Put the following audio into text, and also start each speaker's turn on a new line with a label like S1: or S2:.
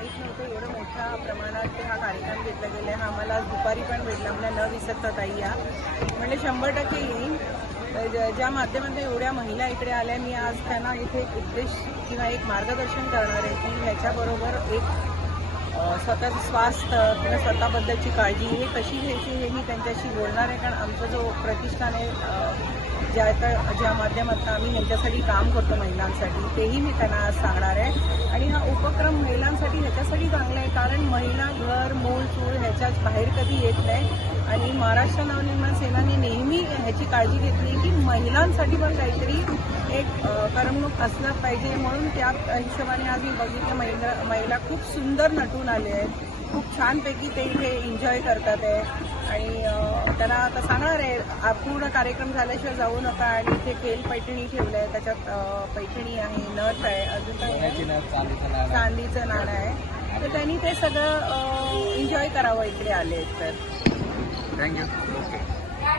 S1: माहीत नव्हतं. एवढं मोठ्या प्रमाणात ते हा कार्यक्रम घेतला गेला हा आम्हाला आज दुपारी पण भेटला. मला न विसरता ताई या. म्हणजे शंभर टक्के येईन. ज- ज्या माध्यमातून एवढ्या महिला इकडे आल्या मी आज त्यांना इथे एक उद्देश किंवा एक मार्गदर्शन करणार आहे की ह्याच्याबरोबर एक स्वतः स्वास्थ्य किंवा स्वतःबद्दलची काळजी हे कशी घ्यायची हे मी त्यांच्याशी बोलणार आहे. कारण आमचा जो प्रतिष्ठान आहे ज्या ज्या माध्यमातून आम्ही ह्यांच्यासाठी काम करतो महिलांसाठी तेही मी त्यांना आज सांगणार आहे. आणि उपक्रम महिलांसाठी ह्याच्यासाठी चांगला आहे. कारण महिला घर मूल चूळ ह्याच्याच बाहेर कधी येत नाही. आणि महाराष्ट्र नवनिर्माण सेनाने नेहमी ह्याची काळजी घेतली की महिलांसाठी पण काहीतरी एक करमणूक असलं पाहिजे म्हणून त्या हिशोबाने आज मी बघितलं. महिला महिला खूप सुंदर नटून आले आहेत. खूप छानपैकी ते इथे एन्जॉय करतात आहे. आणि त्यांना आता सांगणार आहे पूर्ण कार्यक्रम झाल्याशिवाय जाऊ नका आणि इथे खेळ पैठणी ठेवलं आहे. त्याच्यात पैठणी आहे नथ आहे. अजून काय आहे? चांदीचं नाणं आहे. तर त्यांनी ते सगळं एन्जॉय करावं इकडे आले आहेत तर.
S2: थँक्यू
S3: या